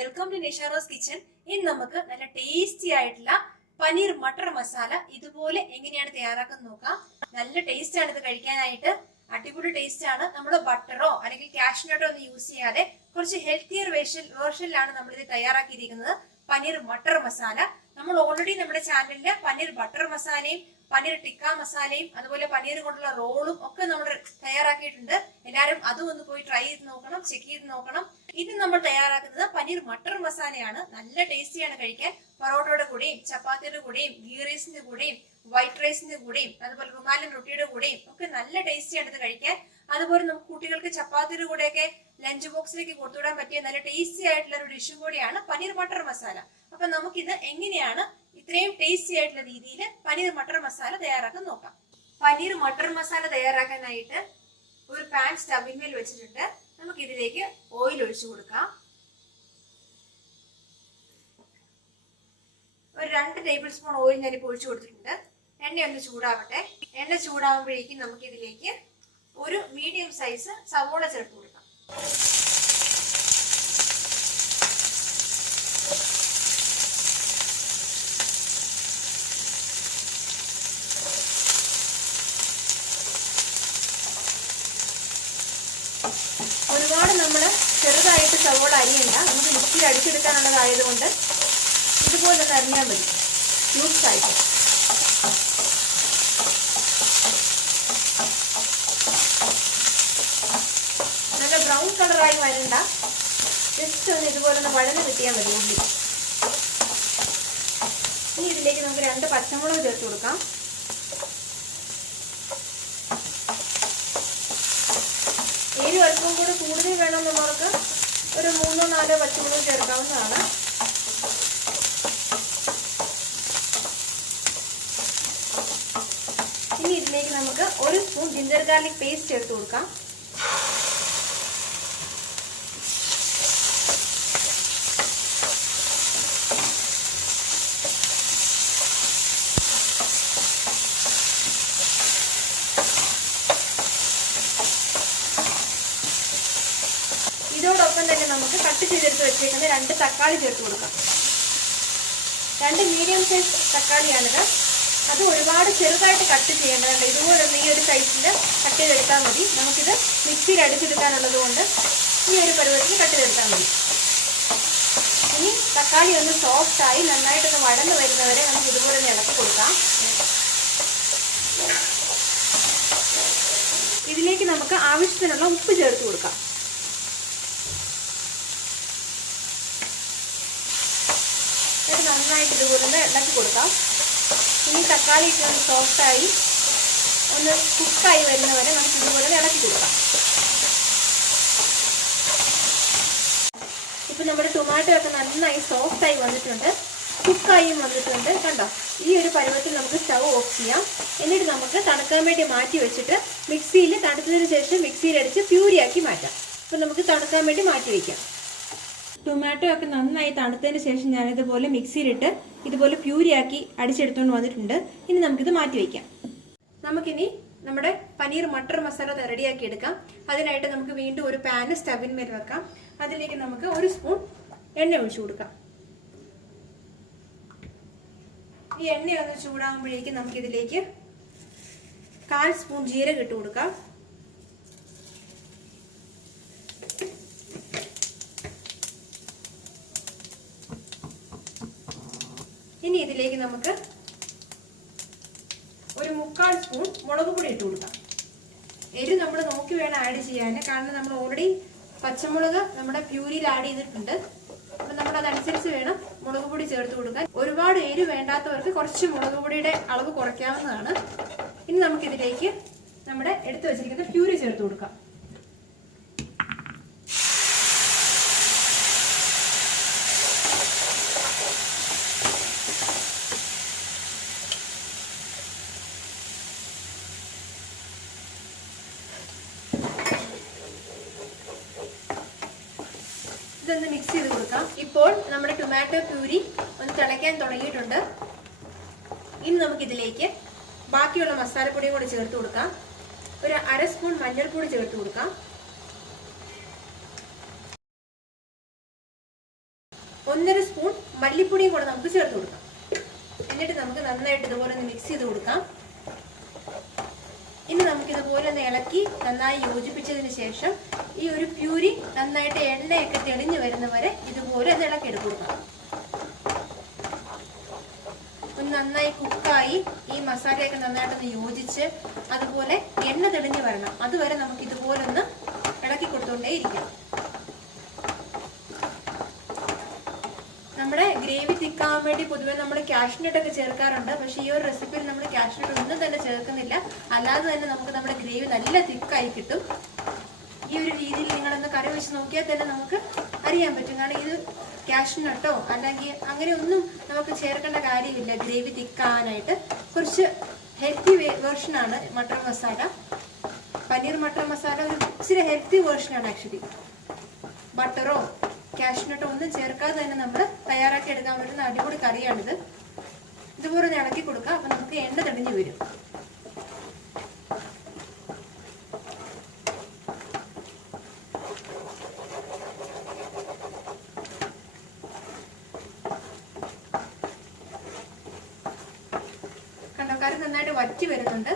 Welcome to Nisharose kitchen. ഇന്ന് നമുക്ക് നല്ല ടേസ്റ്റി ആയിട്ടുള്ള പനീർ മട്ടർ മസാല ഇതുപോലെ എങ്ങനെയാണ് തയ്യാറാക്കുന്നത് നോക്കാം. നല്ല ടേസ്റ്റ് ആണ് ഇത് കഴിക്കാനായിട്ട്, അടിപൊളി ടേസ്റ്റ് ആണ്. നമ്മൾ ബട്ടറോ അല്ലെങ്കിൽ കാഷ്നട്ടോ ഒന്നും യൂസ് ചെയ്യാതെ കുറച്ച് ഹെൽത്തിയർ വേർഷനിലാണ് നമ്മൾ ഇത് തയ്യാറാക്കിയിരിക്കുന്നത്. പനീർ മട്ടർ മസാല നമ്മൾ ഓൾറെഡി നമ്മുടെ ചാനലില് പനീർ ബട്ടർ മസാലയും പനീർ ടിക്ക മസാലയും അതുപോലെ പനീർ കൊണ്ടുള്ള റോളും ഒക്കെ നമ്മൾ തയ്യാറാക്കിയിട്ടുണ്ട്. എല്ലാവരും അതും ഒന്ന് പോയി ട്രൈ ചെയ്ത് നോക്കണം, ചെക്ക് ചെയ്ത് നോക്കണം. ഇനി നമ്മൾ തയ്യാറാക്കുന്നത് പനീർ മട്ടർ മസാലയാണ്. നല്ല ടേസ്റ്റിയാണ് കഴിക്കാൻ. പൊറോട്ടയുടെ കൂടെയും ചപ്പാത്തിയുടെ കൂടെയും ഗീ റൈസിന്റെ കൂടെയും വൈറ്റ് റൈസിന്റെ കൂടെയും അതുപോലെ റുമാലിൻ റൊട്ടിയുടെ കൂടെയും ഒക്കെ നല്ല ടേസ്റ്റിയാണ് ഇത് കഴിക്കാൻ. അതുപോലെ നമുക്ക് കുട്ടികൾക്ക് ചപ്പാത്തിയുടെ കൂടെയൊക്കെ ലഞ്ച് ബോക്സിലേക്ക് കൊടുത്തുവിടാൻ പറ്റിയ നല്ല ടേസ്റ്റി ആയിട്ടുള്ള ഒരു ഡിഷും കൂടിയാണ് പനീർ മട്ടർ മസാല. അപ്പൊ നമുക്കിത് എങ്ങനെയാണ് ഇത്രയും ടേസ്റ്റി ആയിട്ടുള്ള രീതിയിൽ പനീർ മട്ടർ മസാല തയ്യാറാക്കാൻ നോക്കാം. പനീർ മട്ടർ മസാല തയ്യാറാക്കാനായിട്ട് ഒരു പാൻ സ്റ്റവിന്മേൽ വെച്ചിട്ടുണ്ട്. നമുക്ക് ഇതിലേക്ക് ഓയിൽ ഒഴിച്ചു കൊടുക്കാം. ഒരു 2 ടേബിൾ സ്പൂൺ ഓയിൽ ഞാനിപ്പോൾ ഒഴിച്ചു കൊടുത്തിട്ടുണ്ട്. എണ്ണ ഒന്ന് ചൂടാവട്ടെ. എണ്ണ ചൂടാവുമ്പോഴേക്കും നമുക്ക് ഇതിലേക്ക് ഒരു മീഡിയം സൈസ് സവോള ചേർത്ത് കൊടുക്കാം. ഒരുപാട് നമ്മൾ ചെറുതായിട്ട് സവോള അരിയണ്ട, നമുക്ക് മിക്സിയിൽ അടിച്ചെടുക്കാനുള്ളതായതുകൊണ്ട് ഇതുപോലെ ഒന്ന് അരിഞ്ഞാൽ മതി, ക്യൂബ്സ് ആയിട്ട്. നല്ല ബ്രൗൺ കളറായി വരണ്ട, ജസ്റ്റ് ഒന്ന് ഇതുപോലെ ഒന്ന് വഴന്ന് കിട്ടിയാൽ മതി ഉള്ളി. ഇനി ഇതിലേക്ക് നമുക്ക് 2 പച്ചമുളക് ചേർത്ത് കൊടുക്കാം. എരിവ് അല്പം കൂടെ കൂടുതൽ വേണമെന്നുള്ളവർക്ക് ഒരു 3-4 പച്ചമുളക് ചേർക്കാവുന്നതാണ്. ഇനി ഇതിലേക്ക് നമുക്ക് 1 സ്പൂൺ ജിഞ്ചർ ഗാർലിക് പേസ്റ്റ് ചേർത്ത് കൊടുക്കാം. ഇതോടൊപ്പം തന്നെ നമുക്ക് കട്ട് ചെയ്തെടുത്ത് വെച്ചേക്കുന്ന 2 തക്കാളി ചേർത്ത് കൊടുക്കാം. 2 മീഡിയം സൈസ് തക്കാളിയാണിത്. അത് ഒരുപാട് ചെറുതായിട്ട് കട്ട് ചെയ്യേണ്ടതുണ്ട്. ഇതുപോലെ ഈ ഒരു സൈസിൽ കട്ട് ചെയ്തെടുത്താൽ മതി. നമുക്കിത് മിക്സിയിൽ അടിച്ചെടുക്കാനുള്ളത് കൊണ്ട് ഈ ഒരു പരുവത്തിൽ കട്ട് ചെയ്തെടുത്താൽ മതി. ഇനി തക്കാളി ഒന്ന് സോഫ്റ്റായി നന്നായിട്ടൊന്ന് വഴന്ന് വരുന്നവരെ നമുക്ക് ഇതുപോലെ ഒന്ന് ഇളക്കി കൊടുക്കാം. ഇതിലേക്ക് നമുക്ക് ആവശ്യത്തിനുള്ള ഉപ്പ് ചേർത്ത് കൊടുക്കാം. നന്നായിട്ട് ഇതുപോലെ ഒന്ന് ഇളക്കി കൊടുക്കാം. ഇനി തക്കാളി ഒന്ന് സോഫ്റ്റായി ഒന്ന് കുക്കായി വരുന്നവരെ നമുക്ക് ഇതുപോലെ ഇളക്കി കൊടുക്കാം. ഇപ്പം നമ്മുടെ ടൊമാറ്റോ ഒക്കെ നന്നായി സോഫ്റ്റായി വന്നിട്ടുണ്ട്, കുക്കായും വന്നിട്ടുണ്ട്. കണ്ടോ, ഈ ഒരു പരുവത്തിൽ നമുക്ക് സ്റ്റൗ ഓഫ് ചെയ്യാം. എന്നിട്ട് നമുക്ക് തണുക്കാൻ വേണ്ടി മാറ്റി വെച്ചിട്ട് മിക്സിയിൽ തണുത്തതിന് ശേഷം മിക്സിയിലടിച്ച് പ്യൂരിയാക്കി മാറ്റാം. അപ്പം നമുക്ക് തണുക്കാൻ വേണ്ടി മാറ്റി വയ്ക്കാം. ടൊമാറ്റോ ഒക്കെ നന്നായി തണുത്തതിന് ശേഷം ഞാനിതുപോലെ മിക്സിയിലിട്ട് ഇതുപോലെ പ്യൂരിയാക്കി അടിച്ചെടുത്തുകൊണ്ട് വന്നിട്ടുണ്ട്. ഇനി നമുക്കിത് മാറ്റി വയ്ക്കാം. നമുക്കിനി നമ്മുടെ പനീർ മട്ടർ മസാല റെഡിയാക്കി എടുക്കാം. അതിനായിട്ട് നമുക്ക് വീണ്ടും ഒരു പാന് സ്റ്റവിന്മേൽ വെക്കാം. അതിലേക്ക് നമുക്ക് 1 സ്പൂൺ എണ്ണ ഒഴിച്ചു കൊടുക്കാം. ഈ എണ്ണ ഒന്ന് ചൂടാകുമ്പോഴേക്കും നമുക്കിതിലേക്ക് 1/4 സ്പൂൺ ജീരകം ഇട്ട് കൊടുക്കാം. ഇനി ഇതിലേക്ക് നമുക്ക് ഒരു 1/4 സ്പൂൺ മുളക് പൊടി ഇട്ട് കൊടുക്കാം. എരിവ് നമ്മൾ നോക്കി വേണം ആഡ് ചെയ്യാൻ, കാരണം നമ്മൾ ഓൾറെഡി പച്ചമുളക് നമ്മുടെ പ്യൂരിയിൽ ആഡ് ചെയ്തിട്ടുണ്ട്. അപ്പം നമ്മൾ അതനുസരിച്ച് വേണം മുളക് പൊടി ചേർത്ത് കൊടുക്കാൻ. ഒരുപാട് എരിവ് വേണ്ടാത്തവർക്ക് കുറച്ച് മുളക് പൊടിയുടെ അളവ് കുറയ്ക്കാവുന്നതാണ്. ഇനി നമുക്കിതിലേക്ക് നമ്മുടെ എടുത്തു വെച്ചിരിക്കുന്ന പ്യൂരി ചേർത്ത് കൊടുക്കാം. ഇതൊന്ന് മിക്സ് ചെയ്ത് കൊടുക്കാം. ഇപ്പോൾ നമ്മുടെ ടൊമാറ്റോ പ്യൂരി ഒന്ന് തിളയ്ക്കാൻ തുടങ്ങിയിട്ടുണ്ട്. ഇനി നമുക്കിതിലേക്ക് ബാക്കിയുള്ള മസാലപ്പൊടിയും കൂടി ചേർത്ത് കൊടുക്കാം. ഒരു 1/2 സ്പൂൺ മഞ്ഞൾപ്പൊടി ചേർത്ത് കൊടുക്കാം. 1.5 സ്പൂൺ മല്ലിപ്പൊടിയും കൂടെ നമുക്ക് ചേർത്ത് കൊടുക്കാം. എന്നിട്ട് നമുക്ക് നന്നായിട്ട് ഇതുപോലെ ഒന്ന് മിക്സ് ചെയ്ത് കൊടുക്കാം. ഇനി നമുക്ക് ഇതുപോലെ ഒന്ന് ഇളക്കി നന്നായി യോജിപ്പിച്ചതിന് ശേഷം ഈ ഒരു പ്യൂരി നന്നായിട്ട് എണ്ണയൊക്കെ തെളിഞ്ഞു വരുന്നവരെ ഇതുപോലെ ഒന്ന് ഇളക്കിയെടുത്ത് കൊടുക്കാം. ഒന്ന് നന്നായി കുക്കായി ഈ മസാലയൊക്കെ നന്നായിട്ടൊന്ന് യോജിച്ച് അതുപോലെ എണ്ണ തെളിഞ്ഞു വരണം. അതുവരെ നമുക്ക് ഇതുപോലെ ഒന്ന് ഇളക്കി കൊടുത്തുകൊണ്ടേ ഇരിക്കാം. നമ്മുടെ ഗ്രേവി തിക്കാവാൻ വേണ്ടി പൊതുവെ നമ്മൾ കാഷ്നട്ട് ഒക്കെ ചേർക്കാറുണ്ട്. പക്ഷെ ഈ ഒരു റെസിപ്പിയിൽ നമ്മൾ കാഷ്നട്ട് ഒന്നും തന്നെ ചേർക്കുന്നില്ല. അല്ലാതെ തന്നെ നമുക്ക് നമ്മുടെ ഗ്രേവി നല്ല തിക്കായി കിട്ടും. ഈ ഒരു രീതിയിൽ നിങ്ങളൊന്ന് കറി വെച്ച് നോക്കിയാൽ തന്നെ നമുക്ക് അറിയാൻ പറ്റും. കാരണം ഇത് കാഷ്നട്ടോ അല്ലെങ്കിൽ അങ്ങനെ ഒന്നും നമുക്ക് ചേർക്കേണ്ട കാര്യമില്ല. ഗ്രേവി തിക്കാനായിട്ട് കുറച്ച് ഹെൽത്തി വേർഷനാണ് മട്ടർ മസാല. പനീർ മട്ടർ മസാല ഒരു ഇച്ചിരി ഹെൽത്തി വേർഷനാണ് ആക്ച്വലി. ബട്ടറോ കാഷ്നട്ടോ ഒന്നും ചേർക്കാതെ തന്നെ നമ്മൾ തയ്യാറാക്കി എടുക്കാൻ പറ്റുന്ന അടിപൊളി കറിയാണിത്. ഇതുപോലെ ഇളക്കി കൊടുക്കാം. അപ്പൊ നമുക്ക് എണ്ണ തെളിഞ്ഞു വരും. കണ്ടോ, കറി നന്നായിട്ട് വറ്റി വരുന്നുണ്ട്.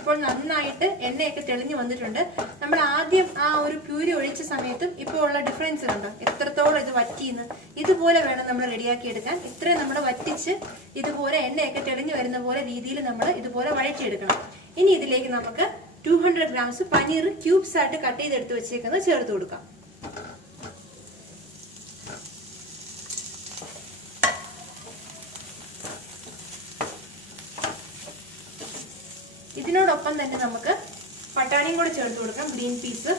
ഇപ്പോൾ നന്നായിട്ട് എണ്ണയൊക്കെ തെളിഞ്ഞു വന്നിട്ടുണ്ട്. നമ്മൾ ആദ്യം ആ ഒരു പ്യൂരി ഒഴിച്ച സമയത്തും ഇപ്പോൾ ഉള്ള ഡിഫറൻസ് കണ്ടോ, എത്രത്തോളം ഇത് വറ്റിന്ന്. ഇതുപോലെ വേണം നമ്മൾ റെഡിയാക്കി എടുക്കാൻ. ഇത്രയും നമ്മൾ വറ്റിച്ച് ഇതുപോലെ എണ്ണയൊക്കെ തെളിഞ്ഞു വരുന്ന പോലെ രീതിയിൽ നമ്മൾ ഇതുപോലെ വഴറ്റിയെടുക്കണം. ഇനി ഇതിലേക്ക് നമുക്ക് 200 ഗ്രാംസ് പനീർ ക്യൂബ്സ് ആയിട്ട് കട്ട് ചെയ്തെടുത്ത് വെച്ചേക്കുന്നത് ചേർത്ത് കൊടുക്കാം. ഇതിനോടൊപ്പം തന്നെ നമുക്ക് പട്ടാണിയും കൂടെ ചേർത്ത് കൊടുക്കാം. Green peas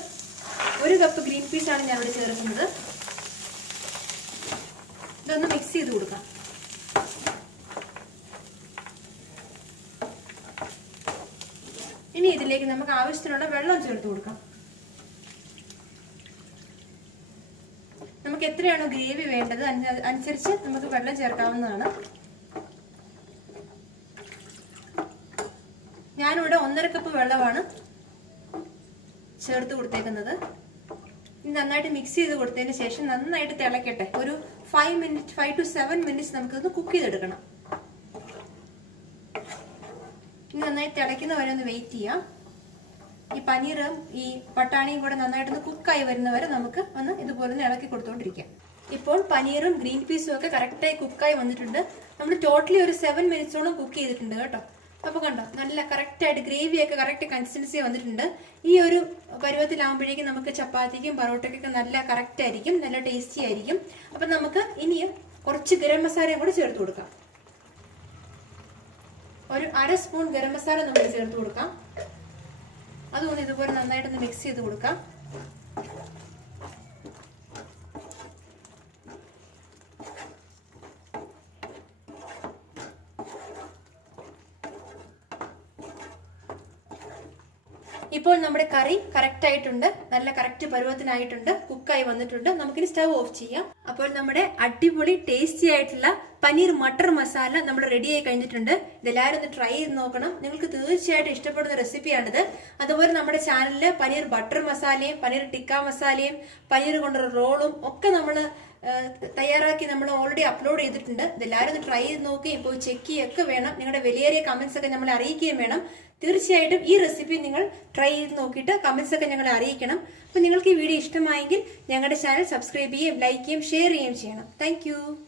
1 cup green peas ആണ് ഞാൻ ഇവിടെ ചേർക്കുന്നത്. ഇതൊന്ന് മിക്സ് ചെയ്ത് കൊടുക്കാം. ഇനി ഇതിലേക്ക് നമുക്ക് ആവശ്യത്തിനുള്ള വെള്ളം ചേർത്ത് കൊടുക്കാം. നമുക്ക് എത്രയാണോ ഗ്രേവി വേണ്ടത് അനുസരിച്ച് നമുക്ക് വെള്ളം ചേർക്കാവുന്നതാണ്. ഞാനിവിടെ 1.5 കപ്പ് വെള്ളമാണ് ചേർത്ത് കൊടുത്തേക്കുന്നത്. നന്നായിട്ട് മിക്സ് ചെയ്ത് കൊടുത്തതിന് ശേഷം നന്നായിട്ട് തിളക്കട്ടെ. ഒരു 5 to 7 മിനിറ്റ്സ് നമുക്കൊന്ന് കുക്ക് ചെയ്തെടുക്കണം. ഇനി നന്നായി തിളയ്ക്കുന്ന വരെ ഒന്ന് വെയിറ്റ് ചെയ്യാം. ഈ പനീറും ഈ പട്ടാണിയും കൂടെ നന്നായിട്ടൊന്ന് കുക്കായി വരുന്നവരെ നമുക്ക് ഒന്ന് ഇതുപോലെ ഒന്ന് ഇളക്കി കൊടുത്തോണ്ടിരിക്കാം. ഇപ്പോൾ പനീറും ഗ്രീൻ പീസും ഒക്കെ കറക്റ്റായി കുക്കായി വന്നിട്ടുണ്ട്. നമ്മൾ ടോട്ടലി ഒരു 7 മിനിറ്റ്സോളം കുക്ക് ചെയ്തിട്ടുണ്ട് കേട്ടോ. അപ്പൊ കണ്ടോ, നല്ല കറക്റ്റായിട്ട് ഗ്രേവിയൊക്കെ കറക്റ്റ് കൺസിസ്റ്റൻസി വന്നിട്ടുണ്ട്. ഈ ഒരു പരുവത്തിലാകുമ്പോഴേക്കും നമുക്ക് ചപ്പാത്തിക്കും പൊറോട്ടയ്ക്കൊക്കെ നല്ല കറക്റ്റ് ആയിരിക്കും, നല്ല ടേസ്റ്റി ആയിരിക്കും. അപ്പൊ നമുക്ക് ഇനിയും കുറച്ച് ഗരം മസാലയും കൂടെ ചേർത്ത് കൊടുക്കാം. ഒരു 1/2 സ്പൂൺ ഗരം മസാല നമ്മൾ ചേർത്ത് കൊടുക്കാം. അതുകൊണ്ട് ഇതുപോലെ നന്നായിട്ടൊന്ന് മിക്സ് ചെയ്ത് കൊടുക്കാം. ഇപ്പോൾ നമ്മുടെ കറി കറക്റ്റ് ആയിട്ടുണ്ട്, നല്ല കറക്റ്റ് പരുവത്തിനായിട്ടുണ്ട്, കുക്കായി വന്നിട്ടുണ്ട്. നമുക്കിനി സ്റ്റവ് ഓഫ് ചെയ്യാം. അപ്പോൾ നമ്മുടെ അടിപൊളി ടേസ്റ്റി ആയിട്ടുള്ള പനീർ മട്ടർ മസാല നമ്മൾ റെഡി ആയി കഴിഞ്ഞിട്ടുണ്ട്. ഇതെല്ലാവരും ഒന്ന് ട്രൈ ചെയ്ത് നോക്കണം. നിങ്ങൾക്ക് തീർച്ചയായിട്ടും ഇഷ്ടപ്പെടുന്ന റെസിപ്പിയാണിത്. അതുപോലെ നമ്മുടെ ചാനലില് പനീർ ബട്ടർ മസാലയും പനീർ ടിക്ക മസാലയും പനീർ കൊണ്ടൊരു റോളും ഒക്കെ നമ്മൾ തയ്യാറാക്കി നമ്മൾ ഓൾറെഡി അപ്ലോഡ് ചെയ്തിട്ടുണ്ട്. ഇതെല്ലാവരും ഒന്ന് ട്രൈ ചെയ്ത് നോക്കി ഇപ്പോൾ ചെക്ക് ചെയ്യുകയൊക്കെ വേണം. നിങ്ങളുടെ വിലയേറിയ കമന്റ്സ് ഒക്കെ നമ്മളെ അറിയിക്കുകയും വേണം. തീർച്ചയായിട്ടും ഈ റെസിപ്പി നിങ്ങൾ ട്രൈ ചെയ്ത് നോക്കിയിട്ട് കമന്റ്സ് ഒക്കെ ഞങ്ങളെ അറിയിക്കണം. അപ്പോൾ നിങ്ങൾക്ക് ഈ വീഡിയോ ഇഷ്ടമായെങ്കിൽ ഞങ്ങളുടെ ചാനൽ സബ്സ്ക്രൈബ് ചെയ്യുകയും ലൈക്ക് ചെയ്യുകയും ഷെയർ ചെയ്യുകയും ചെയ്യണം. താങ്ക്